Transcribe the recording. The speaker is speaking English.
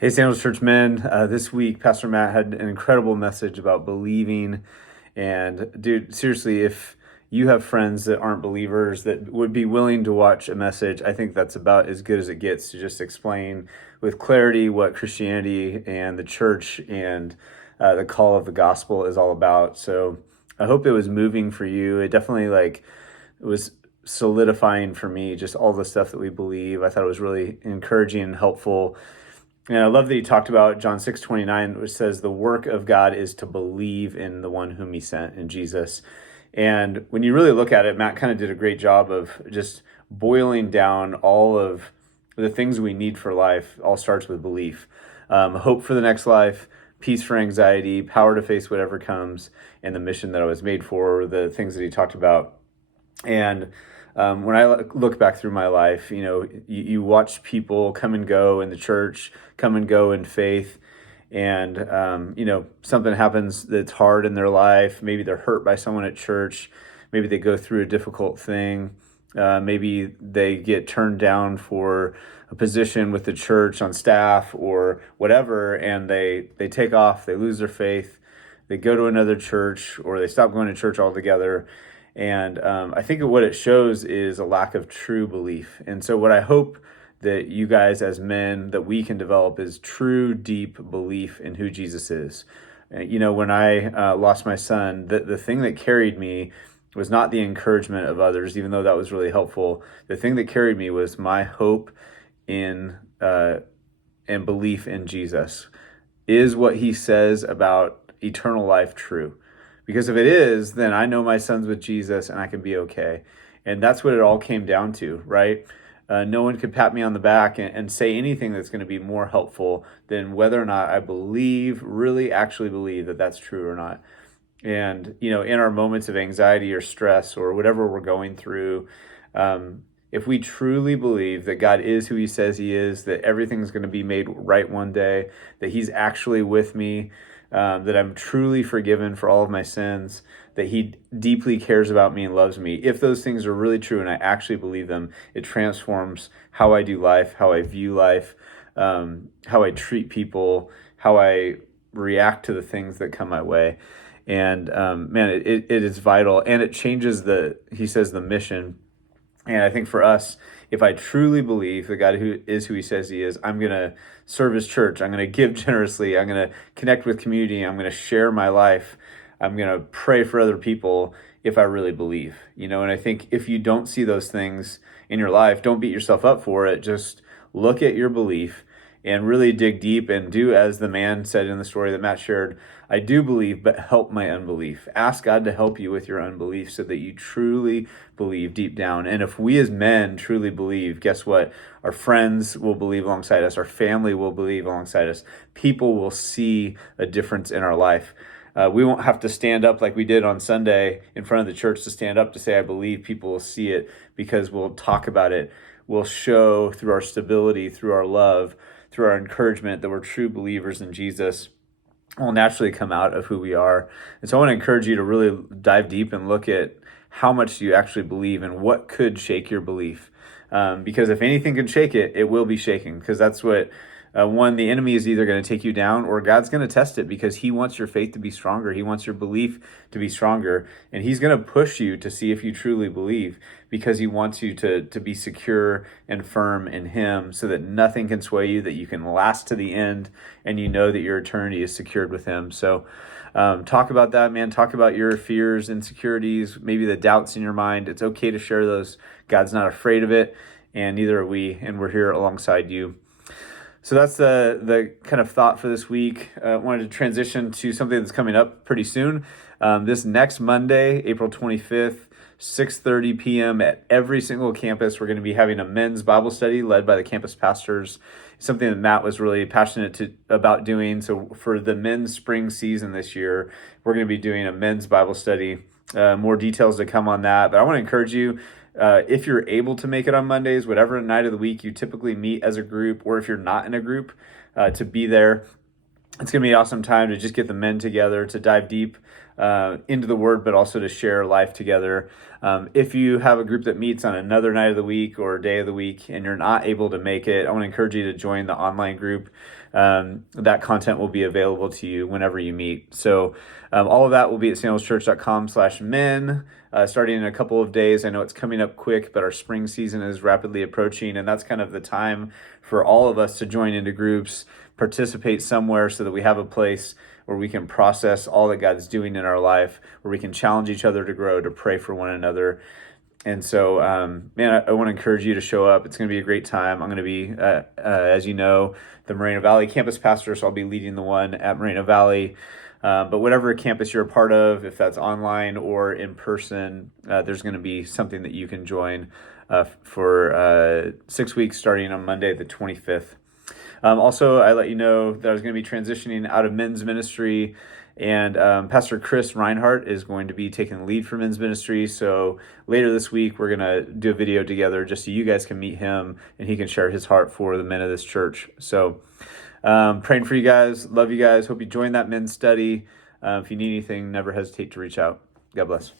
Hey, Sandals Church men. This week, Pastor Matt had an incredible message about believing. And dude, seriously, if you have friends that aren't believers that would be willing to watch a message, I think that's about as good as it gets to just explain with clarity what Christianity and the church and the call of the gospel is all about. So I hope it was moving for you. It definitely it was solidifying for me, just all the stuff that we believe. I thought it was really encouraging and helpful. And I love that he talked about John 6:29, which says the work of God is to believe in the one whom he sent, in Jesus. And when you really look at it, Matt kind of did a great job of just boiling down all of the things we need for life. All starts with belief. Hope for the next life, peace for anxiety, power to face whatever comes, and the mission that I was made for, the things that he talked about. And when I look back through my life, you watch people come and go in the church, come and go in faith, and something happens that's hard in their life. Maybe they're hurt by someone at church. Maybe they go through a difficult thing. Maybe they get turned down for a position with the church on staff or whatever, and they take off. They lose their faith. They go to another church, or they stop going to church altogether. And I think what it shows is a lack of true belief. And so what I hope that you guys as men, that we can develop is true, deep belief in who Jesus is. When I lost my son, the thing that carried me was not the encouragement of others, even though that was really helpful. The thing that carried me was my hope in and belief in Jesus. Is what he says about eternal life true? Because if it is, then I know my son's with Jesus and I can be okay. And that's what it all came down to, right? No one could pat me on the back and say anything that's going to be more helpful than whether or not I believe, really actually believe that that's true or not. And, in our moments of anxiety or stress or whatever we're going through, if we truly believe that God is who he says he is, that everything's going to be made right one day, that he's actually with me, that I'm truly forgiven for all of my sins, that he deeply cares about me and loves me. If those things are really true and I actually believe them, it transforms how I do life, how I view life, how I treat people, how I react to the things that come my way. And man, it is vital, and it changes the mission. And I think for us, if I truly believe that God who he says he is, I'm going to serve his church. I'm going to give generously. I'm going to connect with community. I'm going to share my life. I'm going to pray for other people if I really believe, and I think if you don't see those things in your life, don't beat yourself up for it. Just look at your belief and really dig deep and do as the man said in the story that Matt shared. I do believe, but help my unbelief. Ask God to help you with your unbelief so that you truly believe deep down. And if we as men truly believe, guess what? Our friends will believe alongside us. Our family will believe alongside us. People will see a difference in our life. We won't have to stand up like we did on Sunday in front of the church to stand up to say, I believe. People will see it because we'll talk about it. We'll show through our stability, through our love, through our encouragement that we're true believers in Jesus. Will naturally come out of who we are. And so I want to encourage you to really dive deep and look at how much do you actually believe and what could shake your belief. Because if anything can shake it, it will be shaking, because that's what the enemy is either going to take you down or God's going to test it, because he wants your faith to be stronger. He wants your belief to be stronger, and he's going to push you to see if you truly believe, because he wants you to be secure and firm in him so that nothing can sway you, that you can last to the end, and you know that your eternity is secured with him. So talk about that, man. Talk about your fears, insecurities, maybe the doubts in your mind. It's okay to share those. God's not afraid of it, and neither are we, and we're here alongside you. So that's the kind of thought for this week. I wanted to transition to something that's coming up pretty soon. This next Monday, April 25th, 6:30 p.m. at every single campus, we're going to be having a men's Bible study led by the campus pastors. Something that Matt was really passionate about doing. So for the men's spring season this year, we're going to be doing a men's Bible study. More details to come on that. But I want to encourage you, if you're able to make it on Mondays, whatever night of the week you typically meet as a group, or if you're not in a group, to be there. It's going to be an awesome time to just get the men together, to dive deep into the Word, but also to share life together. If you have a group that meets on another night of the week or day of the week and you're not able to make it, I want to encourage you to join the online group. That content will be available to you whenever you meet. So all of that will be at sandalschurch.com/men. Starting in a couple of days. I know it's coming up quick, but our spring season is rapidly approaching, and that's kind of the time for all of us to join into groups, participate somewhere so that we have a place where we can process all that God's doing in our life, where we can challenge each other to grow, to pray for one another. And so, I want to encourage you to show up. It's going to be a great time. I'm going to be, as you know, the Moreno Valley campus pastor, so I'll be leading the one at Moreno Valley. But whatever campus you're a part of, if that's online or in person, there's going to be something that you can join for 6 weeks starting on Monday, the 25th. Also, I let you know that I was going to be transitioning out of men's ministry, and Pastor Chris Reinhardt is going to be taking the lead for men's ministry. So later this week, we're going to do a video together just so you guys can meet him and he can share his heart for the men of this church. So praying for you guys. Love you guys. Hope you join that men's study. If you need anything, never hesitate to reach out. God bless.